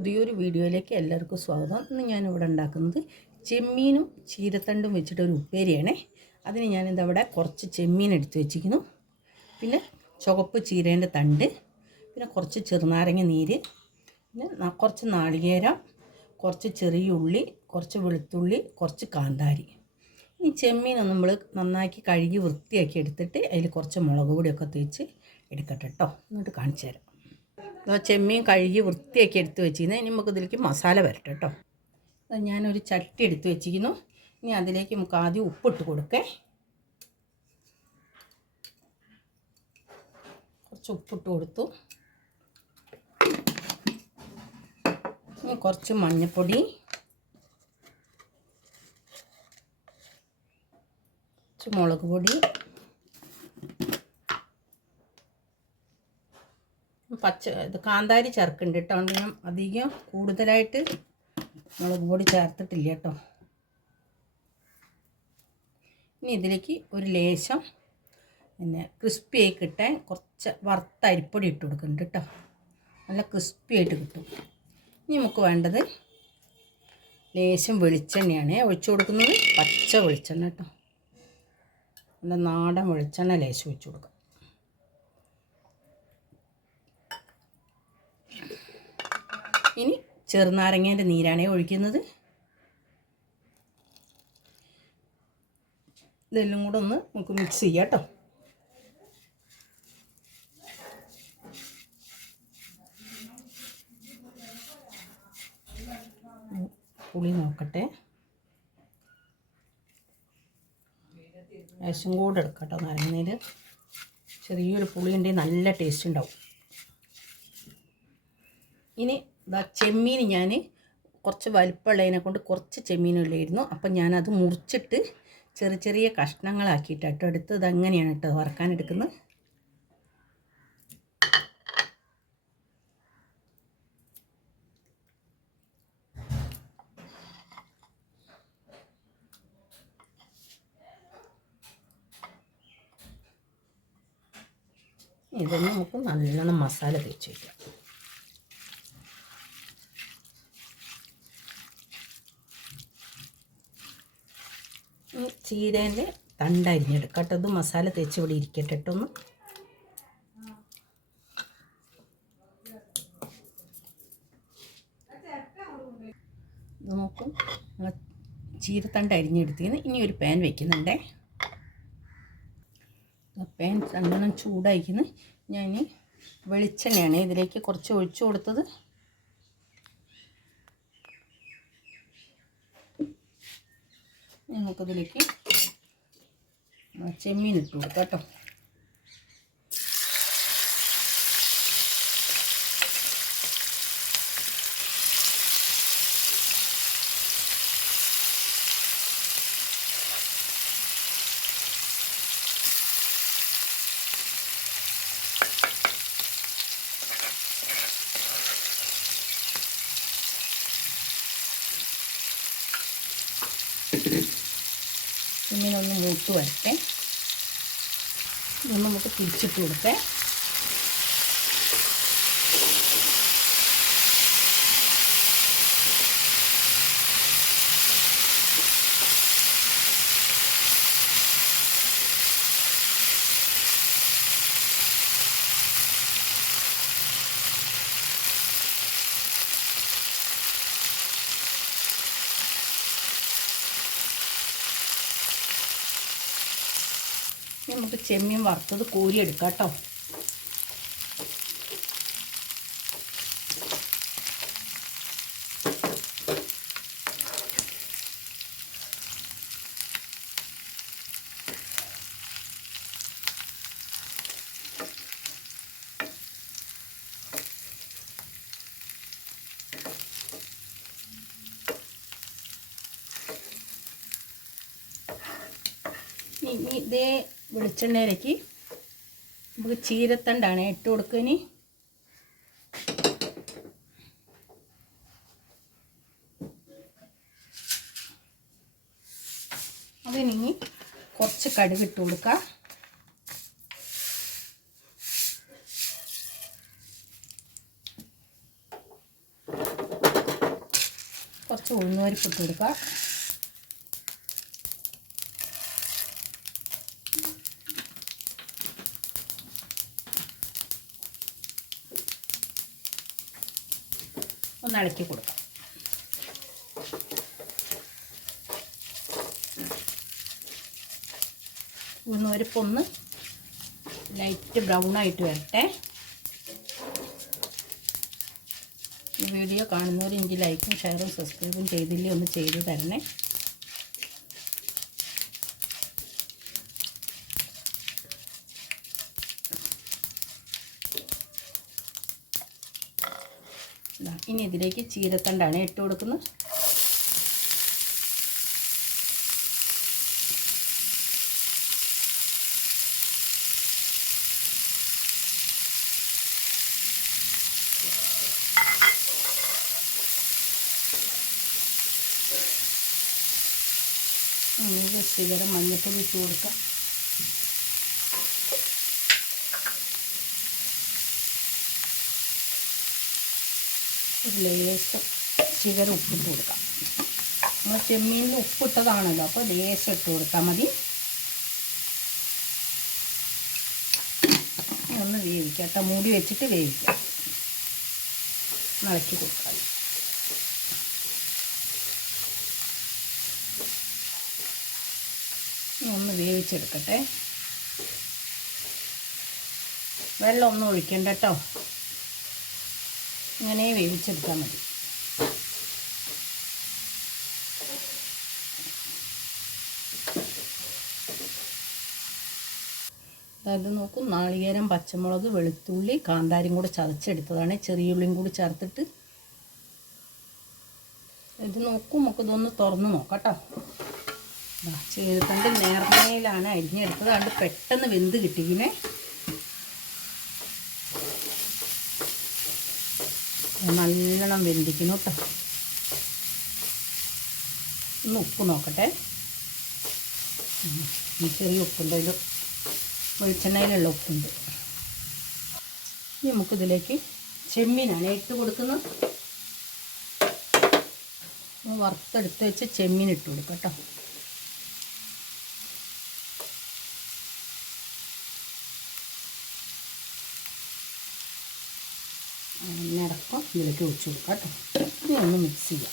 പുതിയൊരു വീഡിയോയിലേക്ക് എല്ലാവർക്കും സ്വാഗതം. ഇന്ന് ഞാനിവിടെ ഉണ്ടാക്കുന്നത് ചെമ്മീനും ചീരത്തണ്ടും വെച്ചിട്ടൊരു ഉപ്പേരിയാണേ. അതിന് ഞാനിത് അവിടെ കുറച്ച് ചെമ്മീൻ എടുത്തു വെച്ചിരിക്കുന്നു. പിന്നെ ചുവപ്പ് ചീരേന്റെ തണ്ട് പിന്നെ കുറച്ച് ചെറുനാരങ്ങ നീര് പിന്നെ കുറച്ച് നാളികേരം കുറച്ച് ചെറിയ ഉള്ളി കുറച്ച് വെളുത്തുള്ളി കുറച്ച് കാന്താരി. ഈ ചെമ്മീൻ നമ്മൾ നന്നാക്കി കഴുകി വൃത്തിയാക്കി എടുത്തിട്ട് അതിൽ കുറച്ച് മുളക് പൊടിയൊക്കെ തേച്ച് എടുക്കട്ടെ കേട്ടോ എന്നിട്ട് കാണിച്ചു തരാം. ചെമ്മീൻ കഴുകി വൃത്തിയാക്കി എടുത്ത് വെച്ചിരുന്നു ഇനി നമുക്ക് ഇതിലേക്ക് മസാല വരട്ടെ കേട്ടോ. ഞാനൊരു ചട്ടി എടുത്ത് വെച്ചിരിക്കുന്നു. ഇനി അതിലേക്ക് നമുക്ക് ആദ്യം ഉപ്പിട്ട് കൊടുക്കേ. കുറച്ച് ഉപ്പിട്ട് കൊടുത്തു. ഇനി കുറച്ച് മഞ്ഞൾപ്പൊടി കുറച്ച് മുളക് പൊടി. പച്ച ഇത് കാന്താരി ചേർക്കുന്നുണ്ട് കേട്ടോ. അതുകൊണ്ട് ഞാൻ അധികം കൂടുതലായിട്ട് മുളക് പൊടി ചേർത്തിട്ടില്ല കേട്ടോ. ഇനി ഇതിലേക്ക് ഒരു ലേശം പിന്നെ ക്രിസ്പി ആയി കിട്ടാൻ കുറച്ച് വറുത്ത അരിപ്പൊടി ഇട്ട് കൊടുക്കുന്നുണ്ട് കേട്ടോ. നല്ല ക്രിസ്പി ആയിട്ട് കിട്ടും. ഇനി നമുക്ക് വേണ്ടത് ലേശം വെളിച്ചെണ്ണയാണ്. ഒഴിച്ചു കൊടുക്കുന്നത് പച്ച വെളിച്ചെണ്ണ കേട്ടോ. നല്ല നാടൻ വെളിച്ചെണ്ണ ലേശം ഒഴിച്ചു കൊടുക്കാം. ഇനി ചെറുനാരങ്ങേന്റെ നീരാണേ ഒഴിക്കുന്നത്. ഇതെല്ലാം കൂടെ ഒന്ന് നമുക്ക് മിക്സ് ചെയ്യാം കേട്ടോ പുളി നോക്കട്ടെ. ലേശം കൂടെ എടുക്കാം കേട്ടോ നാരങ്ങനീര് ചെറിയൊരു പുളി ഉണ്ടെങ്കിൽ നല്ല ടേസ്റ്റ് ഉണ്ടാവും. ഇനി ഇതാ ചെമ്മീൻ ഞാൻ കുറച്ച് വലിപ്പമുള്ളതിനെ കൊണ്ട് കുറച്ച് ചെമ്മീനുള്ളായിരുന്നു അപ്പം ഞാനത് മുറിച്ചിട്ട് ചെറിയ ചെറിയ കഷ്ണങ്ങളാക്കിയിട്ട് കേട്ടോ എടുത്ത് ഇതങ്ങനെയാണ് കേട്ടോ വറക്കാനെടുക്കുന്നത്. ഇതൊന്ന് നമുക്ക് നല്ലോണം മസാല തേച്ച് വയ്ക്കാം ഈ ചീരേന്റെ തണ്ടരിഞ്ഞെടുക്കാം കേട്ടോ ഇത് മസാല തേച്ച് ഇവിടെ ഇരിക്കട്ടെ കേട്ടോ ഒന്ന്. ഇത് നോക്കും ചീരത്തണ്ട് അരിഞ്ഞെടുത്തിന് ഇനി ഒരു പാൻ വെക്കുന്നുണ്ടേ. പാൻ അങ്ങനെ ചൂടായിക്കുന്നു. ഞാൻ വെളിച്ചെണ്ണയാണ് ഇതിലേക്ക് കുറച്ച് ഒഴിച്ചു കൊടുത്തത്. നമുക്കതിലേക്ക് ചെമ്മീൻ ഇട്ട് കൊടുക്കാം കേട്ടോ. ചെമ്മീനൊന്ന് മൂത്ത് വരട്ടെ. നമുക്ക് തിരിച്ചിട്ട് കൊടുക്കാം നമുക്ക് ചെമ്മീൻ വറുത്തത് കോരിയെടുക്കാം കേട്ടോ ഇനി ഇതേ വെളിച്ചെണ്ണയിലേക്ക് നമുക്ക് ചീരത്തണ്ടാണ് ഇട്ട് കൊടുക്കുക ഇനി. അതിനി കുറച്ച് കടുക് ഇട്ട് കൊടുക്കുക. കുറച്ച് ഉഴുന്നുവരിപ്പിട്ട് ഇട്ട് കൊടുക്കാം ഒന്ന് ഇളക്കി കൊടുക്കാം. ഒന്ന് ലൈറ്റ് ബ്രൗൺ ആയിട്ട് വരട്ടെ. ഈ വീഡിയോ കാണുന്നവർ ലൈക്കും ഷെയറും സബ്സ്ക്രൈബും ചെയ്തില്ലേ ഒന്ന് ചെയ്തു തരണേ. ഇനി ഇതിലേക്ക് ചീരത്തണ്ടാണ് ഇട്ട് കൊടുക്കുന്നത് ജസ്റ്റ് ഇവരെ മഞ്ഞപ്പൊടി ഇട്ട് കൊടുക്കാം. ലേശം ശിഖരം ഉപ്പിട്ട് കൊടുക്കാം. നമ്മൾ ചെമ്മീനിൽ ഉപ്പിട്ടതാണല്ലോ അപ്പോൾ ലേശം ഇട്ട് കൊടുത്താൽ മതി. ഒന്ന് വേവിക്കാം കേട്ടോ മൂടി വെച്ചിട്ട് വേവിക്കാം. ഇളക്കി കൊടുക്കാം. ഒന്ന് വേവിച്ചെടുക്കട്ടെ. വെള്ളം ഒന്നും ഒഴിക്കണ്ട കേട്ടോ. ഇങ്ങനെ വേവിച്ചെടുത്താൽ മതി. അതായത് നോക്കും നാളികേരം പച്ചമുളക് വെളുത്തുള്ളി കാന്താരിയും കൂടെ ചതച്ചെടുത്തതാണ്. ചെറിയ ഉള്ളിയും കൂടി ചേർത്തിട്ട്. ഇത് നോക്കും നമുക്ക് ഇതൊന്ന് തുറന്ന് നോക്കാം കേട്ടോ ചേർത്തണ്ട് നേർമയിലാണ് അരിഞ്ഞെടുത്തത്. അതുകൊണ്ട് പെട്ടെന്ന് വെന്ത് കിട്ടിക്കിനെ നല്ലോണം വെന്തിക്കുന്നു കേട്ടോ ഒന്ന് ഉപ്പ് നോക്കട്ടെ. ചെറിയ ഉപ്പുണ്ട്. അതിൽ വെളിച്ചെണ്ണയിലുള്ള ഉപ്പുണ്ട്. ഇനി നമുക്കിതിലേക്ക് ചെമ്മീനാണ് ഇട്ട് കൊടുക്കുന്നത്. വറുത്തെടുത്ത് വെച്ച് ചെമ്മീൻ ഇട്ട് കൊടുക്കാം കേട്ടോ ഇതിലേക്ക് ഒഴിച്ചു കൊടുക്കാം കേട്ടോ. ഇനി ഒന്ന് മിക്സ് ചെയ്യാം.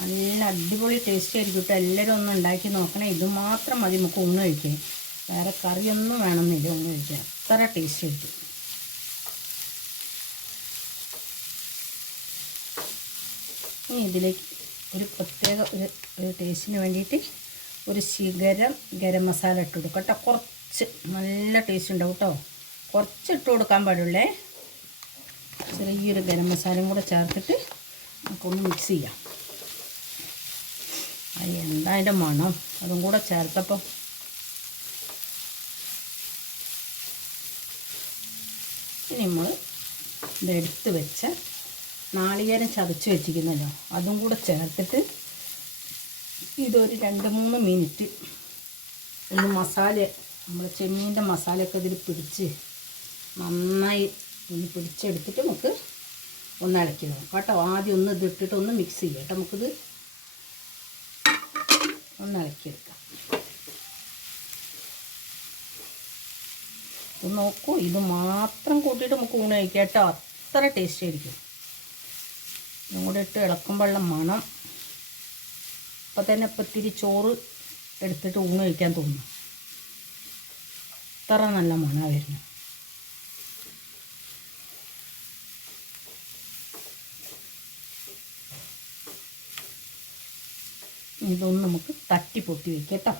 നല്ല അടിപൊളി ടേസ്റ്റ് ആയിരിക്കും കേട്ടോ. എല്ലാവരും ഒന്ന് ഉണ്ടാക്കി നോക്കണേ. ഇത് മാത്രം മതി നമുക്ക് ഊണ് കഴിക്കാൻ. വേറെ കറിയൊന്നും വേണമെന്നില്ല ഒന്ന് കഴിക്കാൻ. അത്ര ടേസ്റ്റ് ആയിരിക്കും ഇനി ഇതിലേക്ക് ഒരു പ്രത്യേക ഒരു ടേസ്റ്റിന് വേണ്ടിയിട്ട് ഒരു ശിഖരം ഗരം മസാല ഇട്ട് കൊടുക്കാം കേട്ടോ. കുറച്ച് നല്ല ടേസ്റ്റ് ഉണ്ടാവും കേട്ടോ. കുറച്ച് ഇട്ട് കൊടുക്കാൻ പാടുള്ളേ. ചെറിയൊരു ഗരം മസാലയും കൂടെ ചേർത്തിട്ട് നമുക്കൊന്ന് മിക്സ് ചെയ്യാം. അത് എന്താ അതിന്റെ മണം? അതും കൂടെ ചേർത്തപ്പം ഇനി നമ്മൾ ഇതെടുത്ത് വെച്ച നാളികേരം ചതച്ച് വെച്ചിരിക്കുന്നല്ലോ അതും കൂടെ ചേർത്തിട്ട് ഇതൊരു രണ്ട് മൂന്ന് മിനിറ്റ് ഒന്ന് മസാല നമ്മൾ ചെമ്മീന്റെ മസാലയൊക്കെ ഇതിൽ പിടിച്ച് നന്നായി ഒന്ന് പിടിച്ചെടുത്തിട്ട് നമുക്ക് ഒന്ന് ഇളക്കി നോക്കാം കേട്ടോ? ആദ്യം ഒന്ന് ഇതിട്ടിട്ട് ഒന്ന് മിക്സ് ചെയ്യാം. കേട്ടോ? നമുക്കിത് ഒന്ന് ഇളക്കിയെടുക്കാം ഒന്ന് നോക്കൂ ഇത് മാത്രം കൂട്ടിയിട്ട് നമുക്ക് ഊണ് കഴിക്കാം. കേട്ടോ? അത്ര ടേസ്റ്റ് ആയിരിക്കും. ഇതും കൂടെ ഇട്ട് ഇളക്കുമ്പോഴുള്ള മണം. ഇപ്പം തന്നെ ഇപ്പം ഇത്തിരി ചോറ് എടുത്തിട്ട് ഊണ് കഴിക്കാൻ തോന്നുന്നു. അത്ര നല്ല മണമാണ് വരുന്നത്. ഇതൊന്ന് നമുക്ക് തട്ടി പൊട്ടി വെക്കാം കേട്ടോ.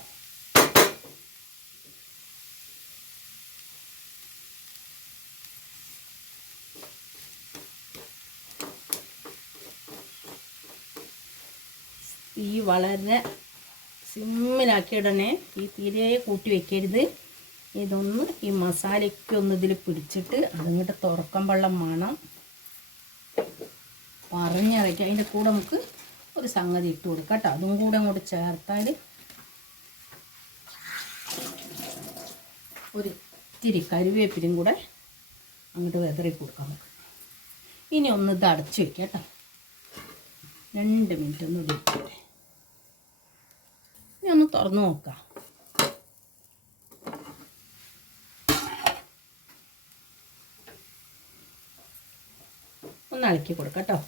തീ വളരെ സിമ്മിലാക്കി ഈ തീ തീരെ കൂട്ടി വെക്കരുത്. ഇതൊന്ന് ഈ മസാലയ്ക്ക് ഒന്ന് ഇതിൽ പിടിച്ചിട്ട് അതിങ്ങോട്ട് തുറക്കുമ്പോഴുള്ള മണം പറഞ്ഞറിയിക്കാം അതിന്റെ കൂടെ നമുക്ക് ഒരു സംഗതി ഇട്ട് കൊടുക്കാം കേട്ടോ. അതും കൂടെ അങ്ങോട്ട് ചേർത്താൽ ഒരു ഇത്തിരി കരുവേപ്പിലും കൂടെ അങ്ങോട്ട് വെതറി കൊടുക്കാം നമുക്ക്. ഇനി ഒന്ന് ഇത് അടച്ചു വയ്ക്കുക കേട്ടോ. രണ്ട് മിനിറ്റ് ഒന്ന് ഇടിക്കട്ടെ ഇനി ഒന്ന് തുറന്നു നോക്കാം. ഒന്ന് അളക്കി കൊടുക്കാം കേട്ടോ.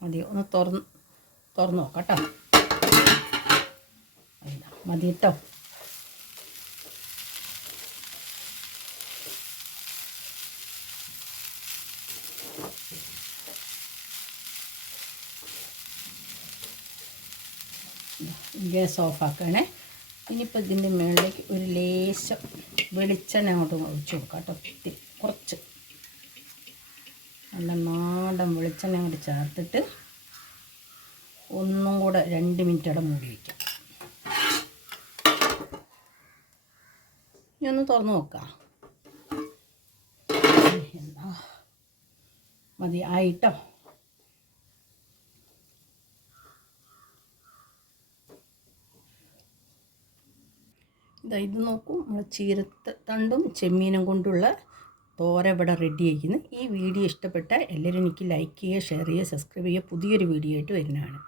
മതി. ഒന്ന് തുറന്ന് തുറന്ന് നോക്കാം കേട്ടോ മതി കേട്ടോ ഗ്യാസ് ഓഫാക്കണേ ഇനിയിപ്പോൾ ഇതിന്റെ മുകളിലേക്ക് ഒരു ലേശം വെളിച്ചെണ്ണ അങ്ങോട്ട് ഒഴിച്ച് കൊടുക്കാം കേട്ടോ കുറച്ച്. നല്ല നാടൻ വെളിച്ചെണ്ണ അങ്ങോട്ട് ചേർത്തിട്ട് ഒന്നും കൂടെ രണ്ട് മിനിറ്റ് അവിടെ മൂടി വയ്ക്കാം ഇനി ഒന്ന് തുറന്ന് നോക്കാം. മതി ആയിട്ടോ? ഇതാ ഇത് നോക്കൂ നമ്മൾ ചീരത്ത തണ്ടും ചെമ്മീനും കൊണ്ടുള്ള തോര ഇവിടെ റെഡി ആയിരിക്കുന്നു ഈ വീഡിയോ ഇഷ്ടപ്പെട്ടാൽ എല്ലാവരും എനിക്ക് ലൈക്ക് ചെയ്യുക ഷെയർ ചെയ്യുക സബ്സ്ക്രൈബ് ചെയ്യുക. പുതിയൊരു വീഡിയോ ആയിട്ട് വരുന്നതാണ്.